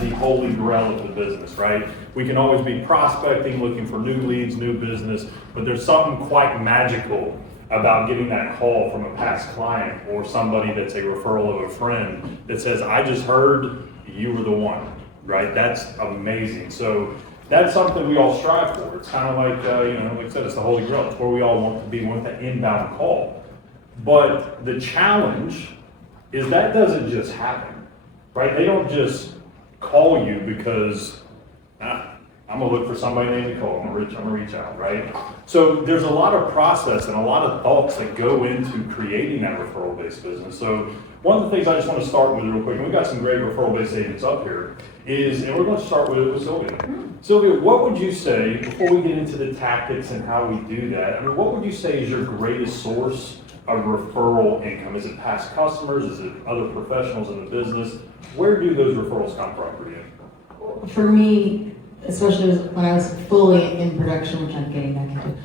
as the holy grail of the business, right? We can always be prospecting, looking for new leads, new business, but there's something quite magical about getting that call from a past client or somebody that's a referral of a friend that says, I just heard you were the one, right? That's amazing. So that's something we all strive for. It's kind of like, like I said, it's the holy grail. It's where we all want to be, want that inbound call. But the challenge is that doesn't just happen, right? They don't just call you because, I'm gonna look for somebody named Nicole, I'm gonna reach out, right? So there's a lot of process and a lot of thoughts that go into creating that referral-based business. So one of the things I just want to start with real quick, and we've got some great referral-based agents up here, and we're going to start with Sylvia. Sylvia, what would you say, before we get into the tactics and how we do that, what would you say is your greatest source of referral income? Is it past customers? Is it other professionals in the business? Where do those referrals come from for you? For me, especially when I was fully in production, which I'm getting back into,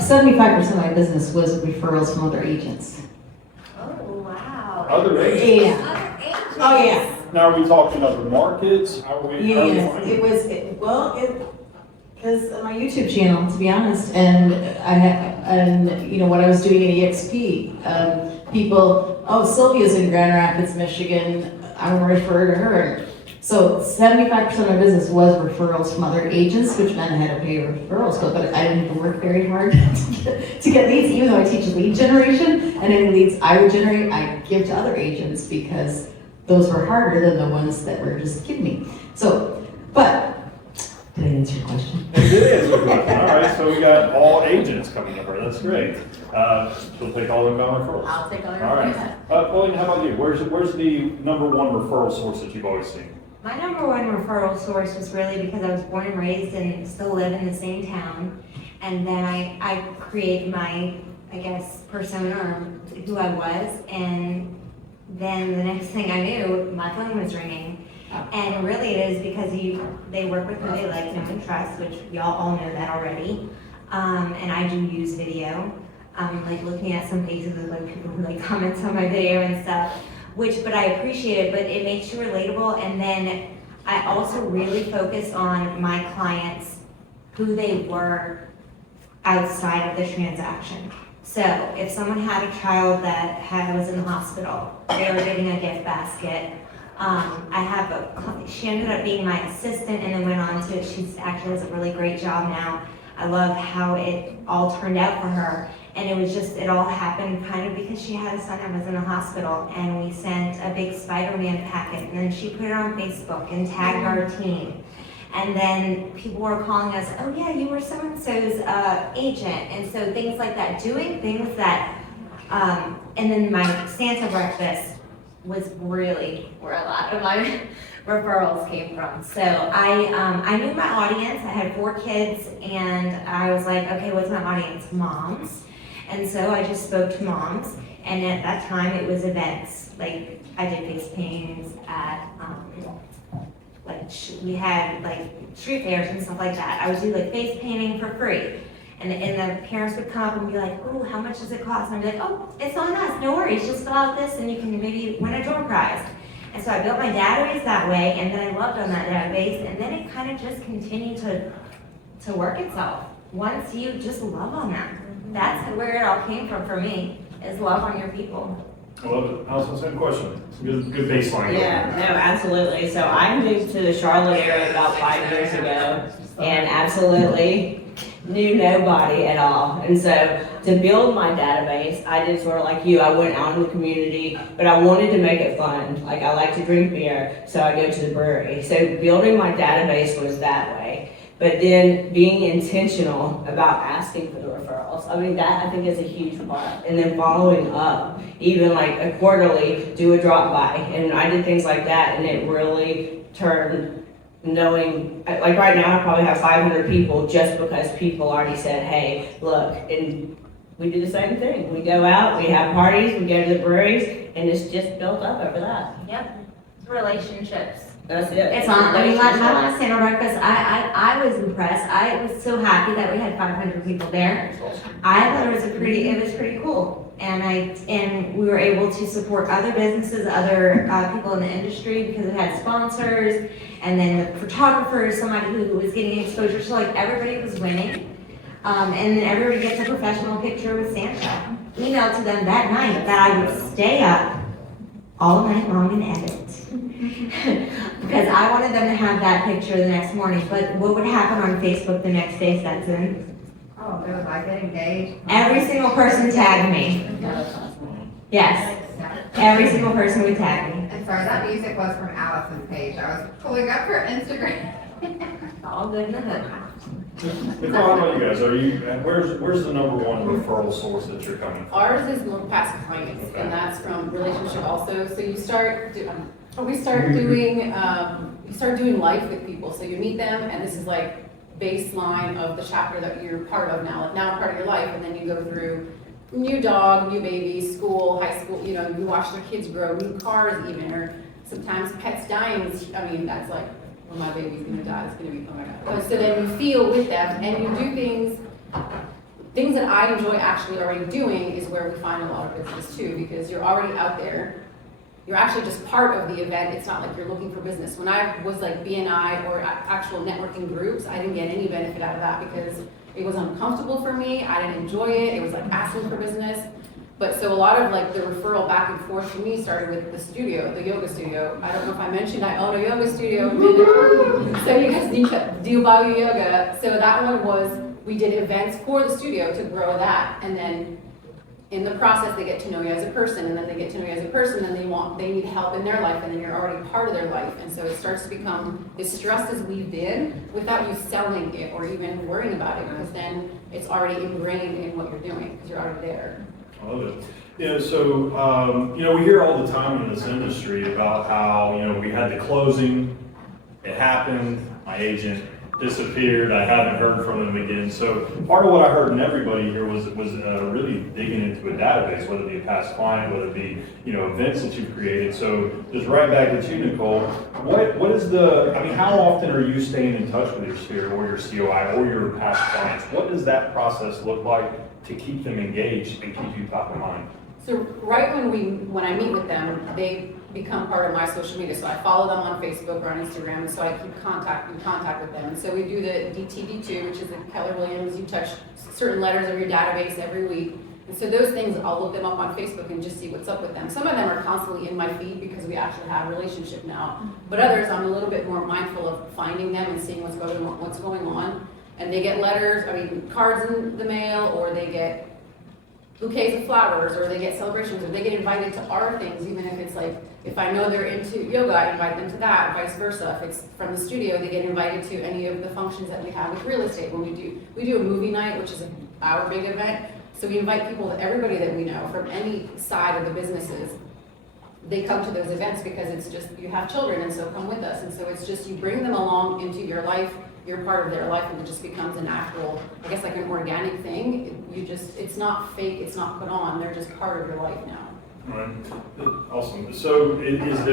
75% of my business was referrals from other agents. Oh, wow. Other agents? Yeah. Other agents. Oh, yeah. Now, are we talking other markets? How are we? Yes, because my YouTube channel, to be honest, and what I was doing at EXP, people, Sylvia's in Grand Rapids, Michigan, I'm gonna refer to her. So 75% of my business was referrals from other agents, which meant I had to pay referrals, but I didn't even work very hard to get leads, even though I teach lead generation, and any leads I would generate, I give to other agents because those were harder than the ones that were just giving me. So, but, did I answer your question? It did answer your question. All right, so we got all agents coming up here. That's great. She'll take all inbound referrals. I'll take all your All right. Paulena, how about you? Where's the number one referral source that you've always seen? My number one referral source was really because I was born and raised and still live in the same town. And then I created my, persona or who I was. And then the next thing I knew, my phone was ringing. And really it is because they work with who they like, know, and trust, which y'all all know that already. And I do use video. Like looking at some faces of like people who like comments on my video and stuff. But I appreciate it, but it makes you relatable. And then I also really focus on my clients, who they were outside of the transaction. So if someone had a child that was in the hospital, they were getting a gift basket. She ended up being my assistant and then went on to, she actually does a really great job now. I love how it all turned out for her. And it all happened kind of because she had a son that was in the hospital, and we sent a big Spider-Man packet, and then she put it on Facebook and tagged our team. And then people were calling us, oh yeah, you were so-and-so's agent. And so things like that, doing things that, and then my Santa breakfast was really where a lot of my referrals came from. So I knew my audience. I had 4 kids, and I was like, okay, what's my audience? Moms. And so I just spoke to moms, and at that time it was events. Like I did face paintings at, we had like street fairs and stuff like that. I would do like face painting for free. And the parents would come up and be like, oh, how much does it cost? And I'd be like, oh, it's on us, no worries, just fill out this and you can maybe win a door prize. And so I built my database that way, and then I loved on that database, and then it kind of just continued to work itself. Once you just love on them. That's where it all came from for me, is love on your people. I love it. Allison, same question. Good baseline. Yeah, no, absolutely. So I moved to the Charlotte area about 5 years ago and absolutely knew nobody at all. And so to build my database, I did sort of like you. I went out in the community, but I wanted to make it fun. Like I like to drink beer, so I go to the brewery. So building my database was that way. But then being intentional about asking for the referrals. I mean, that I think is a huge part. And then following up, even like a quarterly, do a drop by. And I did things like that, and it really turned knowing, like right now I probably have 500 people just because people already said, hey, look, and we do the same thing. We go out, we have parties, we go to the breweries, and it's just built up over that. Yep, relationships. That's it. It's on. I mean, my last Santa breakfast, I was impressed. I was so happy that we had 500 people there. I thought it was pretty cool. and we were able to support other businesses, other people in the industry because it had sponsors, and then the photographers, somebody who was getting exposure, so like everybody was winning. And then everybody gets a professional picture with Santa. Emailed to them that night that I would stay up all night long and edit. Because I wanted them to have that picture the next morning. But what would happen on Facebook the next day, Stetson? Oh, they would like get engaged. Every single person tagged me. Yes, every single person would tag me. And sorry, that music was from Allison's page. I was pulling up her Instagram. All good in the hood. Nicole, how about you guys? Are you, where's the number one referral source that you're coming from? Ours is more past clients, Okay. and that's from relationship also. So you start, we start doing, you start doing life with people. So you meet them, and this is like baseline of the chapter that you're part of now part of your life, and then you go through new dog, new baby, school, high school, you know, you watch their kids grow, new cars even, or sometimes pets dying. I mean, that's like, when my baby's gonna die, it's gonna be, oh my God. So then you feel with them, and you do things that I enjoy actually already doing is where we find a lot of business too, because you're already out there. You're actually just part of the event. It's not like you're looking for business. When I was like BNI or actual networking groups, I didn't get any benefit out of that because it was uncomfortable for me. I didn't enjoy it. It was like asking for business. But so a lot of like the referral back and forth for me started with the studio, the yoga studio. I don't know if I mentioned I own a yoga studio. So you guys do Bali Yoga. So that one was, we did events for the studio to grow that. And then in the process, they get to know you as a person, and then they get to know you as a person, and they need help in their life, and then you're already part of their life. And so it starts to become as stressed as we've been without you selling it or even worrying about it, because then it's already ingrained in what you're doing, because you're already there. I love it. Yeah, so, we hear all the time in this industry about how, we had the closing, it happened, my agent disappeared, I haven't heard from them again. So part of what I heard in everybody here was really digging into a database, whether it be a past client, whether it be, events that you've created. So just right back at you, Nicole, what is how often are you staying in touch with your sphere or your COI or your past clients? What does that process look like to keep them engaged and keep you top of mind? So right when I meet with them, they become part of my social media. So I follow them on Facebook or on Instagram, so I keep in contact with them. And so we do the DTD2, which is the Keller Williams. You touch certain letters of your database every week. And so those things, I'll look them up on Facebook and just see what's up with them. Some of them are constantly in my feed because we actually have a relationship now. But others, I'm a little bit more mindful of finding them and seeing what's going on. And they get cards in the mail, or they get bouquets of flowers, or they get celebrations, or they get invited to our things, even if it's like, if I know they're into yoga, I invite them to that, vice versa. If it's from the studio, they get invited to any of the functions that we have with real estate. When we do a movie night, which is our big event. So we invite everybody that we know from any side of the businesses. They come to those events because it's just, you have children, and so come with us. And so it's just, you bring them along into your life, you're part of their life, and it just becomes a natural, I guess like an organic thing. It's not fake, it's not put on, they're just part of your life now. All right, awesome. So is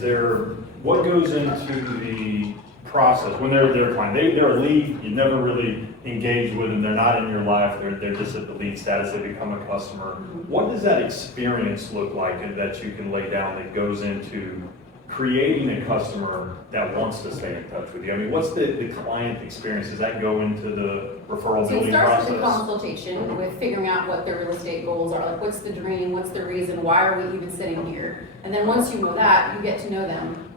there, what goes into the process when they're a client? They're a lead, you never really engage with them, they're not in your life, they're just at the lead status, they become a customer. What does that experience look like that you can lay down that goes into creating a customer that wants to stay in touch with you? I mean, what's the client experience? Does that go into the referral So it building starts with a process? consultation with figuring out what their real estate goals are, like what's the dream, what's the reason, why are we even sitting here? And then once you know that, you get to know them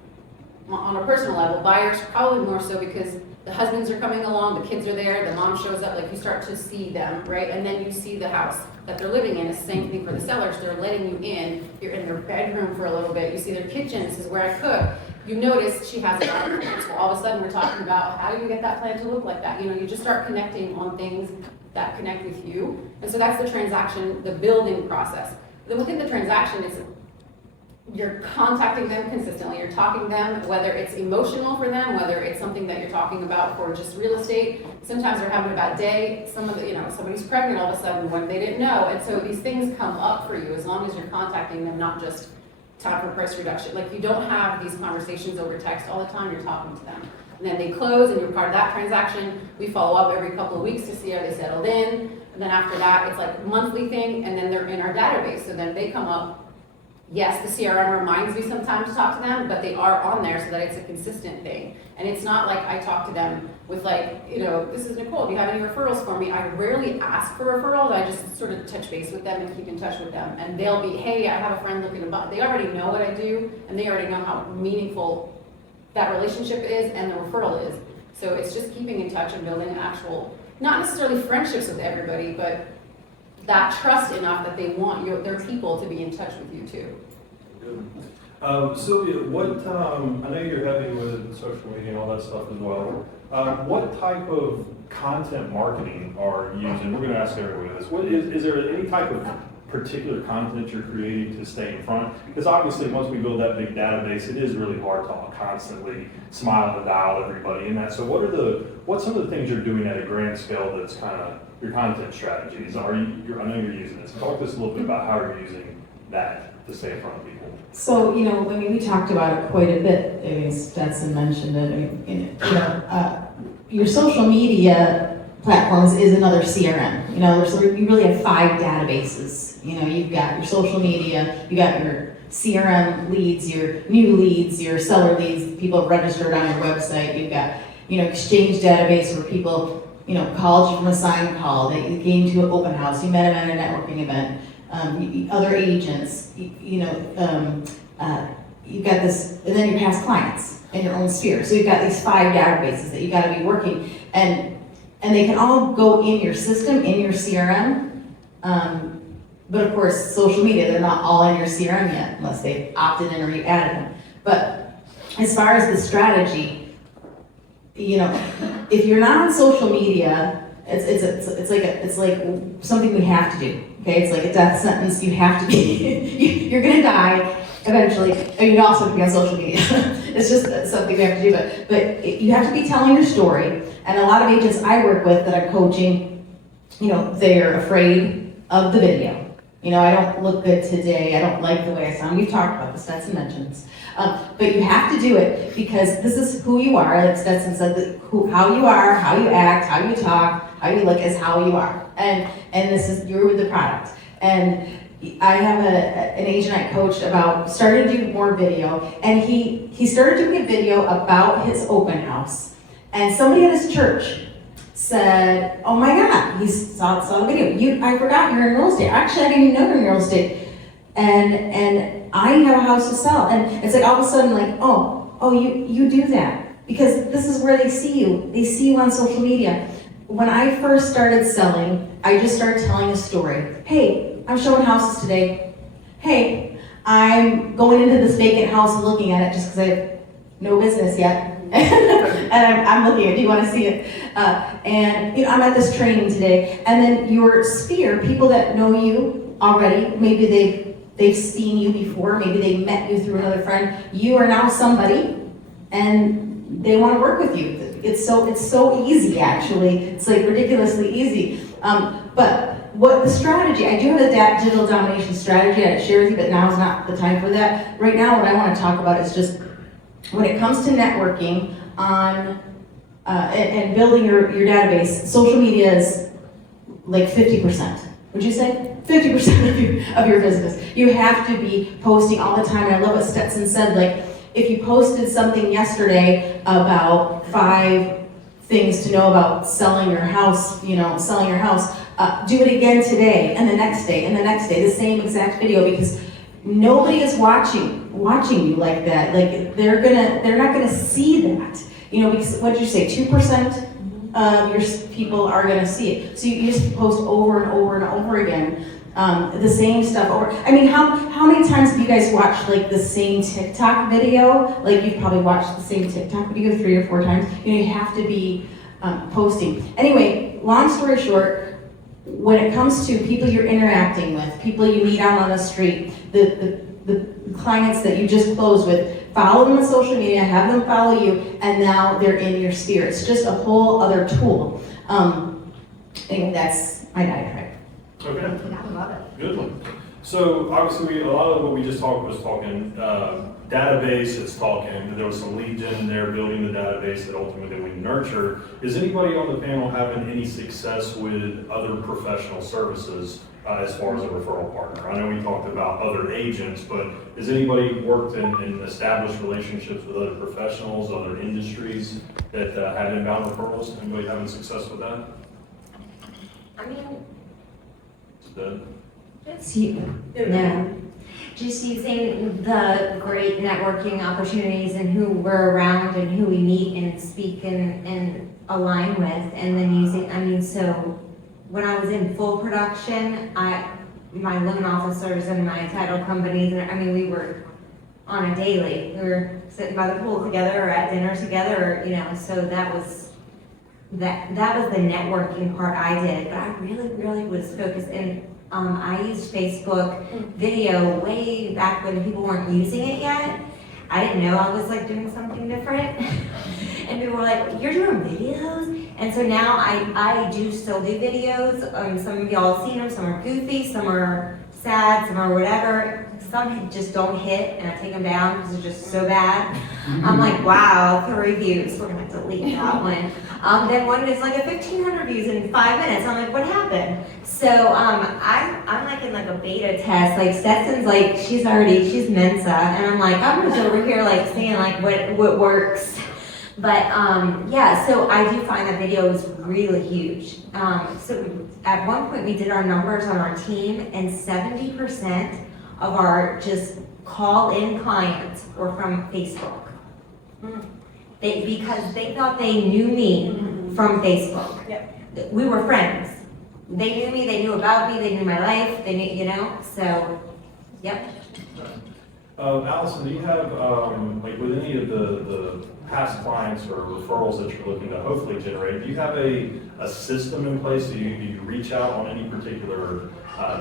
on a personal level. Buyers probably more so because the husbands are coming along, the kids are there, the mom shows up, like you start to see them, right? And then you see the house that they're living in. It's the same thing for the sellers. They're letting you in. You're in their bedroom for a little bit. You see their kitchen. This is where I cook. You notice she has a garden. So all of a sudden we're talking about how do you get that plant to look like that? You just start connecting on things that connect with you. And so that's the transaction, the building process. Then within the transaction, you're contacting them consistently. You're talking to them, whether it's emotional for them, whether it's something that you're talking about for just real estate. Sometimes they're having a bad day. Somebody's pregnant all of a sudden when they didn't know. And so these things come up for you as long as you're contacting them, not just time for price reduction. Like you don't have these conversations over text all the time. You're talking to them. And then they close and you're part of that transaction. We follow up every couple of weeks to see how they settled in. And then after that, it's like a monthly thing, and then they're in our database. So then they come up. Yes, the CRM reminds me sometimes to talk to them, but they are on there so that it's a consistent thing. And it's not like I talk to them with like, you know, this is Nicole, do you have any referrals for me? I rarely ask for referrals, I just sort of touch base with them and keep in touch with them. And they'll be, hey, I have a friend looking to buy. They already know what I do, and they already know how meaningful that relationship is and the referral is. So it's just keeping in touch and building an actual, not necessarily friendships with everybody, but that trust enough that they want their people to be in touch with you too. Good. Sylvia, what, I know you're heavy with social media and all that stuff as well. What type of content marketing are you using? We're going to ask everybody this. What is there any type of particular content you're creating to stay in front? Because obviously once we build that big database, it is really hard to constantly smile and dial everybody in that. So what's some of the things you're doing at a grand scale that's kind of your content strategies? I know you're using this. Talk to us a little bit about how you're using that to stay in front of people. So, you know, I mean, we talked about it quite a bit. I mean, Stetson mentioned it. I mean, you know, your social media platforms is another CRM. You know, you really have 5 databases. You know, you've got your social media, you got your CRM leads, your new leads, your seller leads, people have registered on your website. You've got, you know, Exchange database where people, you know, called you from a sign call, they came to an open house, you met them at a networking event, other agents, you know, you've got this, and then your past clients in your own sphere. So you've got these 5 databases that you got to be working, and they can all go in your system, in your CRM. But of course, social media, they're not all in your CRM yet, unless they've opted in or you added them. But as far as the strategy, you know, if you're not on social media, it's like something we have to do. Okay, it's like a death sentence. You have to be. You're gonna die eventually, and you also have to be on social media. It's just something we have to do. But you have to be telling your story. And a lot of agents I work with that I'm coaching, you know, they're afraid of the video. You know, I don't look good today. I don't like the way I sound. We've talked about this. Stetson mentions. But you have to do it because this is who you are. Like Stetson said, how you are, how you act, how you talk, how you look is how you are. And this is, you're with the product. And I have an agent I coached about, started to do more video, and he started doing a video about his open house. And somebody at his church said, oh my God, he saw the video. I forgot you're in real estate. Actually, I didn't even know you're in real estate. And I have a house to sell. And it's like all of a sudden like, oh, you do that. Because this is where they see you. They see you on social media. When I first started selling, I just started telling a story. Hey, I'm showing houses today. Hey, I'm going into this vacant house and looking at it just because I have no business yet. And I'm looking at it. Do you want to see it? And you know, I'm at this training today. And then your sphere, people that know you already, maybe they've seen you before, maybe they met you through another friend. You are now somebody, and they want to work with you. It's so easy, actually. It's like ridiculously easy. But what the strategy, I do have a digital domination strategy I'd share with you, but now is not the time for that. Right now, what I want to talk about is just when it comes to networking on and building your database, social media is like 50%. Would you say? 50% of your business. You have to be posting all the time. And I love what Stetson said, like, if you posted something yesterday about 5 things to know about selling your house, do it again today, and the next day, and the next day, the same exact video, because nobody is watching you like that. Like, they're not gonna see that. You know, because what did you say, 2% of your people are gonna see it. So you just post over and over and over again. The same stuff over. I mean, how many times have you guys watched like the same TikTok video? Like you've probably watched the same TikTok video 3 or 4 times. You know, you have to be posting. Anyway, long story short, when it comes to people you're interacting with, people you meet out on the street, the clients that you just closed with, follow them on social media, have them follow you, and now they're in your sphere. It's just a whole other tool. Anyway, that's my diatribe. Okay. I love it. Good one. So obviously, a lot of what we just talked was talking database, it's talking, there was some lead gen in there, building the database that ultimately we nurture. Is anybody on the panel having any success with other professional services as far as a referral partner? I know we talked about other agents, but has anybody worked in established relationships with other professionals, other industries that have inbound referrals? Anybody having success with that? I mean, Good. just using the great networking opportunities and who we're around and who we meet and speak and align with, and then using, so when I was in full production, my loan officers and my title companies, and we were on a daily. We were sitting by the pool together or at dinner together, so that was the networking part I did, but I really was focused in. I used Facebook video way back when people weren't using it yet. I didn't know I was doing something different. And people were like, "You're doing videos?" And so now I do still do videos. Some of y'all have seen them, some are goofy, some are sad, some are whatever. Some just don't hit, and I take them down because they're just so bad. I'm like, wow, 3 views, we're gonna delete that one. Then one is like a 1,500 views in 5 minutes. I'm like, what happened? So I'm like in a beta test. Stetson's she's Mensa, and I'm just over here seeing what works. But yeah, so I do find that video is really huge. So at one point we did our numbers on our team, and 70% of our just call-in clients were from Facebook. Because they thought they knew me from Facebook. Yep. We were friends. They knew me, they knew about me, they knew my life, they knew, so, yep. Allison, do you have, with any of the past clients or referrals that you're looking to hopefully generate, do you have a system in place? Do you reach out on any particular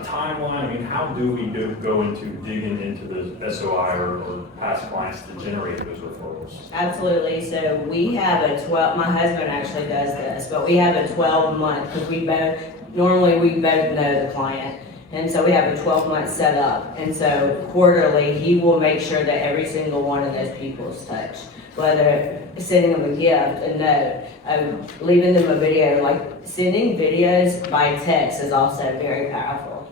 timeline? How do we go into digging into the SOI or past clients to generate those referrals? Absolutely. So we have my husband actually does this, but we have a 12-month, because we both know the client. And so we have a 12-month set up. And so quarterly, he will make sure that every single one of those people is touched. Whether sending them a gift, a note, leaving them a video, sending videos by text is also very powerful.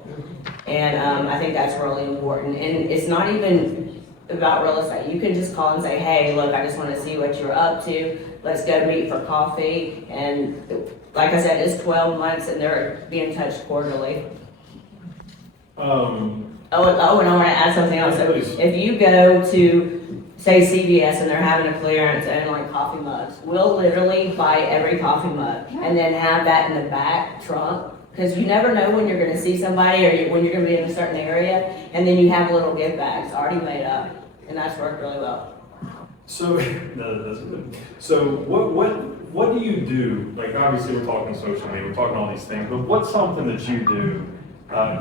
And I think that's really important. And it's not even about real estate. You can just call and say, hey, look, I just want to see what you're up to. Let's go meet for coffee. And like I said, it's 12 months and they're being touched quarterly. And I want to add something else. So if you go to, say, CVS and they're having a clearance and coffee mugs, we'll literally buy every coffee mug and then have that in the back trunk, because you never know when you're going to see somebody or when you're going to be in a certain area, and then you have little gift bags already made up, and that's worked really well. So, that's good. So what do you do? Obviously we're talking social media, we're talking all these things, but what's something that you do?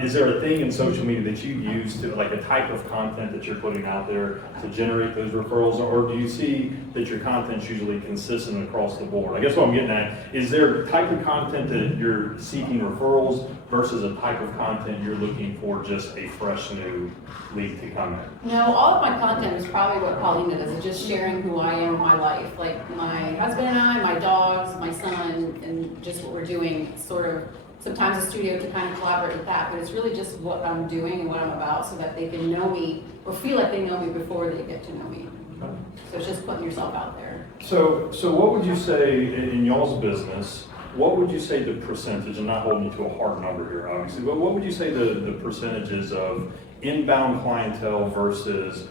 Is there a thing in social media that you use to, a type of content that you're putting out there to generate those referrals, or do you see that your content's usually consistent across the board? I guess what I'm getting at, is there a type of content that you're seeking referrals versus a type of content you're looking for just a fresh new lead to come in? No, all of my content is probably what Paulena does, is just sharing who I am, my life. My husband and I, my dogs, my son, and just what we're doing, sort of. Sometimes a studio to kind of collaborate with that, but it's really just what I'm doing and what I'm about, so that they can know me or feel like they know me before they get to know me. Okay. So it's just putting yourself out there. So what would you say in y'all's business, what would you say the percentage, and not holding you to a hard number here obviously, but what would you say the percentages of inbound clientele versus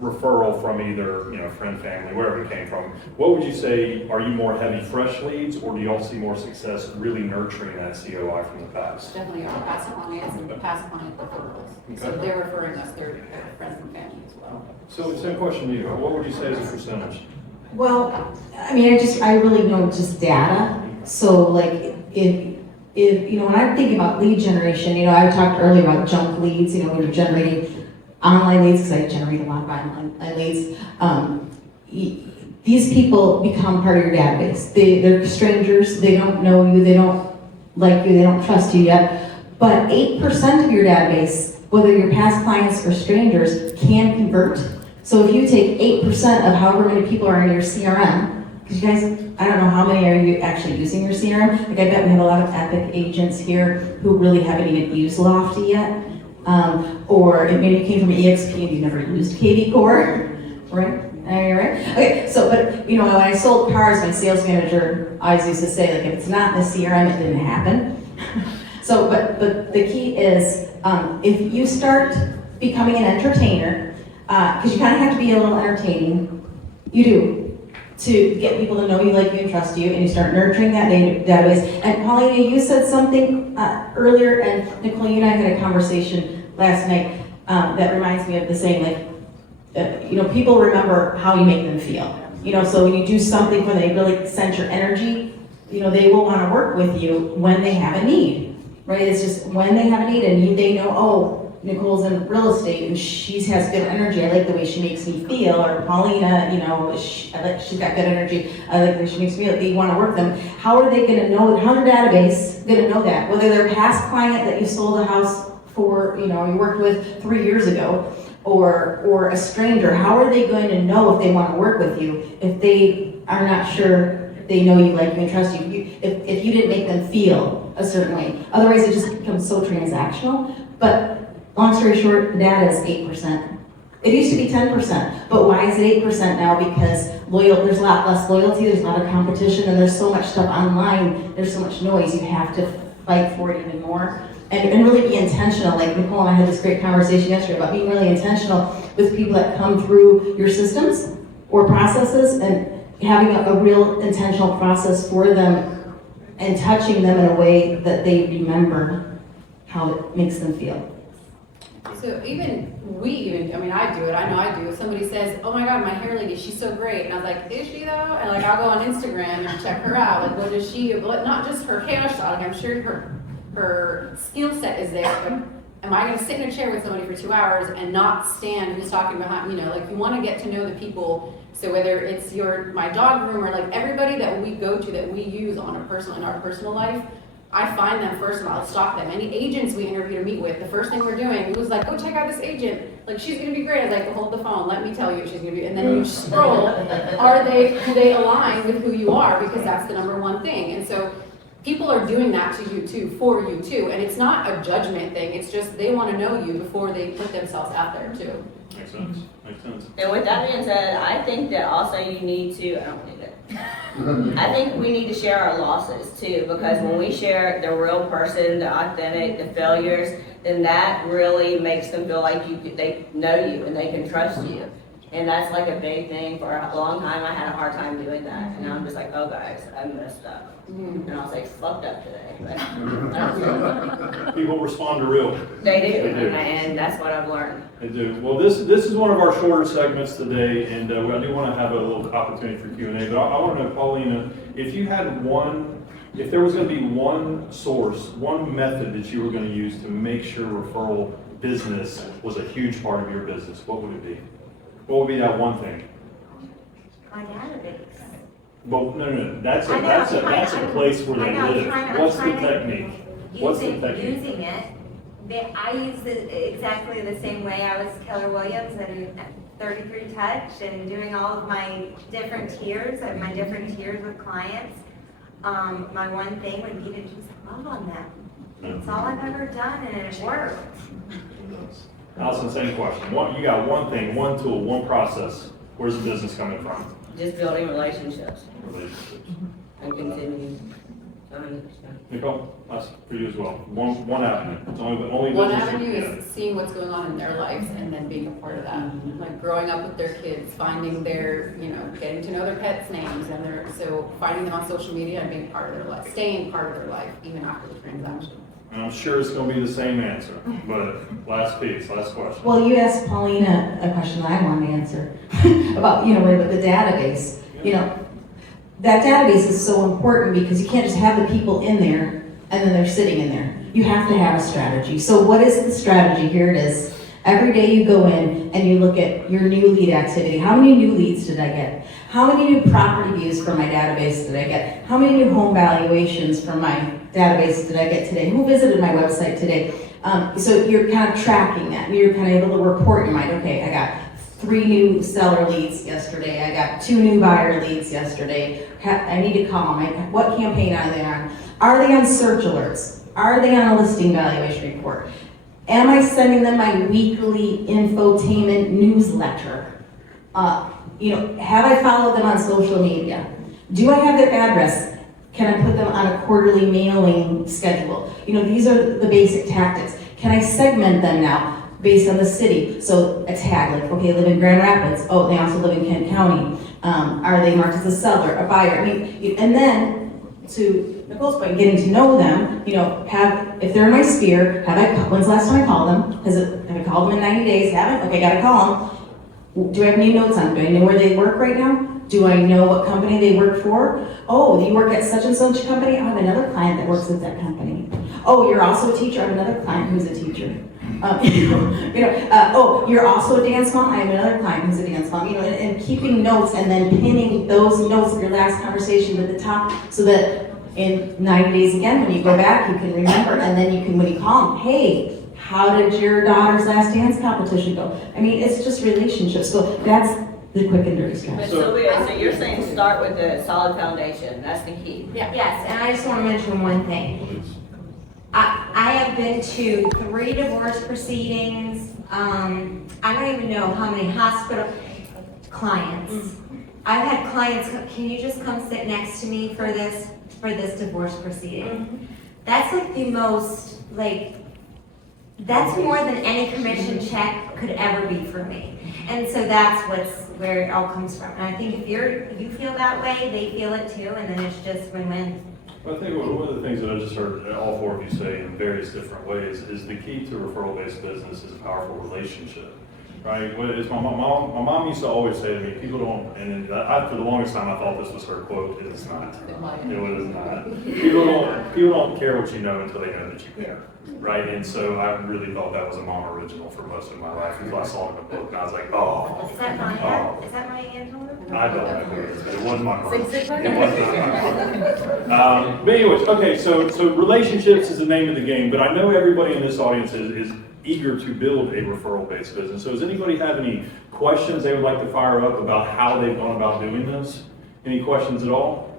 referral from either friend, family, wherever it came from? What would you say, are you more heavy fresh leads, or do you all see more success really nurturing that COI from the past? Definitely our past clients and past client referrals. Okay. So they're referring us, their friends and family as well. So same question to you, what would you say is a percentage? Well, I really know just data. So if when I'm thinking about lead generation, I talked earlier about junk leads, when you're generating online leads, because I generate a lot of online leads. These people become part of your database. They're strangers, they don't know you, they don't like you, they don't trust you yet. But 8% of your database, whether you're past clients or strangers, can convert. So if you take 8% of however many people are in your CRM, because you guys, I don't know how many are you actually using your CRM. Like I bet we have a lot of Epic agents here who really haven't even used Lofty yet. Or maybe you came from EXP and you never used KV Core, right? Right? Okay, so, but, you know, when I sold cars, my sales manager always used to say, like, if it's not in the CRM, it didn't happen. So, but the key is, if you start becoming an entertainer, because you kind of have to be a little entertaining, you do, to get people to know you, like you, and trust you, and you start nurturing that database. And Paulena, you said something earlier, and Nicole, you and I had a conversation last night that reminds me of the saying, like, you know, people remember how you make them feel. You know, so when you do something when they really sense your energy, you know, they will want to work with you when they have a need, right? It's just when they have a need and they know, oh, Nicole's in real estate and she has good energy. I like the way she makes me feel. Or Paulena, you know, she's got good energy. I like the way she makes me feel. They want to work them. How are they going to know? How their database going to know that? Whether they're a past client that you sold a house for, you know, you worked with 3 years ago, or a stranger, how are they going to know if they want to work with you if they are not sure they know you, like you, and trust you? If you didn't make them feel a certain way. Otherwise, it just becomes so transactional. But long story short, the data is 8%. It used to be 10%, but why is it 8% now? Because there's a lot less loyalty, there's a lot of competition, and there's so much stuff online, there's so much noise, you have to fight for it even more. And really be intentional. Like Nicole and I had this great conversation yesterday about being really intentional with people that come through your systems or processes, and having a real intentional process for them and touching them in a way that they remember how it makes them feel. So I mean, I do it, I know I do. If somebody says, oh my God, my hair lady, she's so great. And I was like, is she though? And like, I'll go on Instagram and check her out. Like, what does she, not just her hairstyle, like I'm sure her skill set is there, but am I gonna sit in a chair with somebody for 2 hours and not stand who's talking behind, you know, like you wanna get to know the people. So whether it's my dog groomer, like everybody that we go to that we use in our personal life, I find them first and I'll stalk them. Any agents we interview to meet with, the first thing we're doing, it was like, go check out this agent. Like, she's gonna be great. I was like, hold the phone, let me tell you she's gonna be, and then you scroll, do they align with who you are? Because that's the number one thing. And so people are doing that to you too, for you too. And it's not a judgment thing, it's just they wanna know you before they put themselves out there too. Makes sense, makes sense. And with that being said, I think that also you need to, I don't need it. I think we need to share our losses too, because when we share the real person, the authentic, the failures, then that really makes them feel like they know you and they can trust you. And that's like a big thing. For a long time, I had a hard time doing that. And now I'm just like, oh guys, I messed up. And I was like, fucked up today. But I don't feel People respond to real. They do, They do. and that's what I've learned. They do. Well, this is one of our shorter segments today, and I do want to have a little opportunity for Q&A, but I want to know, Paulena, if there was going to be one source, one method that you were going to use to make sure referral business was a huge part of your business, what would it be? What would be that one thing? My database. Well, no, that's I know, a place where they live. What's the technique? Using it. I use it exactly the same way. I was Keller Williams and 33 Touch and doing all of my different tiers and my different tiers with clients. My one thing would be to just love on them. It's all I've ever done and it worked. Allison, same question. You got one thing, one tool, one process. Where's the business coming from? Just building relationships Relationships. and continuing. Nicole, that's for you as well. One avenue. It's only One business. avenue is seeing what's going on in their lives and then being a part of that. Like growing up with their kids, finding their, getting to know their pets' names so finding them on social media and being part of their life, staying part of their life even after the transaction. And I'm sure it's going to be the same answer, but last question. Well, you asked Paulena a question that I wanted to answer about, with the database. That database is so important because you can't just have the people in there and then they're sitting in there. You have to have a strategy. So what is the strategy? Here it is. Every day you go in and you look at your new lead activity. How many new leads did I get? How many new property views from my database did I get? How many new home valuations from my database did I get today? Who visited my website today? So you're kind of tracking that. You're kind of able to report in your mind, okay, I got 3 new seller leads yesterday. I got 2 new buyer leads yesterday. I need to call them. What campaign are they on? Are they on search alerts? Are they on a listing valuation report? Am I sending them my weekly infotainment newsletter? Have I followed them on social media? Do I have their address? Can I put them on a quarterly mailing schedule? These are the basic tactics. Can I segment them now based on the city? So a tag, like, okay, live in Grand Rapids. Oh, they also live in Kent County. Are they marked as a seller, a buyer? And then, to Nicole's point, getting to know them, if they're in my sphere, when's the last time I called them? Have I called them in 90 days? Haven't? Okay, gotta call them. Do I have any notes on them? Do I know where they work right now? Do I know what company they work for? Oh, you work at such and such company? I have another client that works at that company. Oh, you're also a teacher? I have another client who's a teacher. Oh, you're also a dance mom? I have another client who's a dance mom. And keeping notes and then pinning those notes of your last conversation at the top so that in 90 days again, when you go back, you can remember, and then you can, when you call them, hey, how did your daughter's last dance competition go? It's just relationships. So that's the quick and dirty But strategy. Sylvia, so you're saying start with a solid foundation, that's the key. Yeah. Yes, and I just want to mention one thing. I have been to 3 divorce proceedings. I don't even know how many hospital clients. I've had clients, can you just come sit next to me for this divorce proceeding? That's like the most, that's more than any commission check could ever be for me. And so that's where it all comes from. And I think if you feel that way, they feel it too, and then it's just win-win. Well, I think one of the things that I just heard all 4 of you say in various different ways is the key to referral-based business is a powerful relationship, right? My mom used to always say to me, people don't, and for the longest time I thought this was her quote, it's not. It was not. People don't care what you know until they know that you care, right? And so I really thought that was a mom original for most of my life until I saw it in a book and I was like, oh. Is that Maya? Is that Maya Angelou? I don't know who it is, but it wasn't my heart. It was not my heart. But anyways, okay, so relationships is the name of the game, but I know everybody in this audience is eager to build a referral-based business. So does anybody have any questions they would like to fire up about how they've gone about doing this? Any questions at all?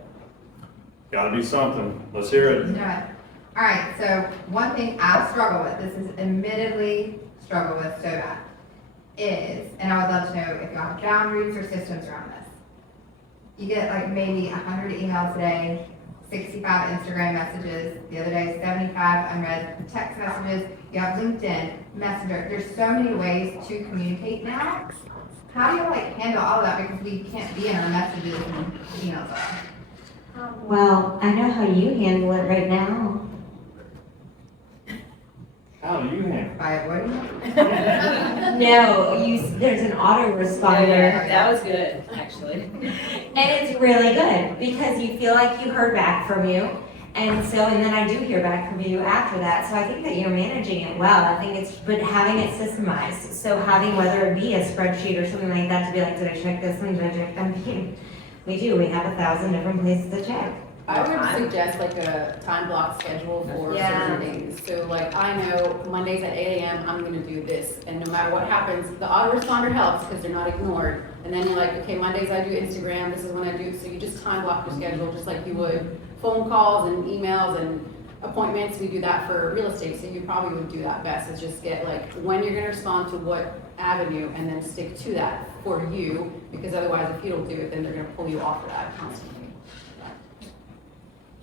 Gotta be something. Let's hear it. All right, so one thing I struggle with, this is admittedly struggle with so bad, is, and I would love to know if y'all have boundaries or systems around this. You get maybe 100 emails a day, 65 Instagram messages, the other day 75 unread text messages, you have LinkedIn, Messenger. There's so many ways to communicate now. How do you handle all of that, because we can't be in our messages and emails all? Well, I know how you handle it right now. How do you handle it? By avoiding it? No, there's an autoresponder. That was good, actually. And it's really good because you feel like you heard back from you. And then I do hear back from you after that. So I think that you're managing it well. I think but having it systemized. So having, whether it be a spreadsheet or something like that, to be like, did I check this one? Did I check that? We do. We have 1,000 different places to check. I would suggest a time block schedule for certain things. So I know Mondays at 8 a.m. I'm gonna do this, and no matter what happens, the autoresponder helps because they're not ignored. And then you're like, okay, Mondays I do Instagram, this is when I do, so you just time block your schedule just like you would phone calls and emails and appointments. We do that for real estate, so you probably would do that best, is just get when you're gonna respond to what avenue and then stick to that for you, because otherwise if you don't do it, then they're gonna pull you off of that constantly.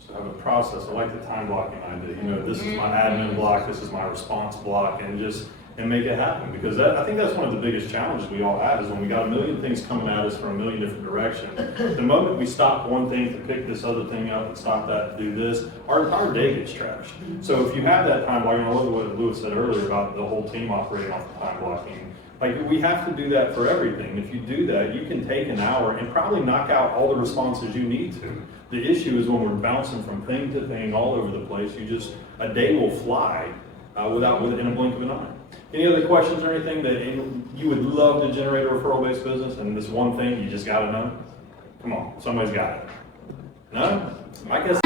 So I have a process. I like the time blocking idea. This is my admin block, this is my response block, and make it happen. Because I think that's one of the biggest challenges we all have, is when we got a million things coming at us from a million different directions. The moment we stop one thing to pick this other thing up and stop that to do this, our entire day gets trashed. So if you have that time blocking, I love what Lewis said earlier about the whole team operating off the time blocking. We have to do that for everything. If you do that, you can take an hour and probably knock out all the responses you need to. The issue is when we're bouncing from thing to thing all over the place, a day will fly in a blink of an eye. Any other questions or anything that you would love to generate a referral-based business, and this one thing you just gotta know? Come on, somebody's got it. No? I guess.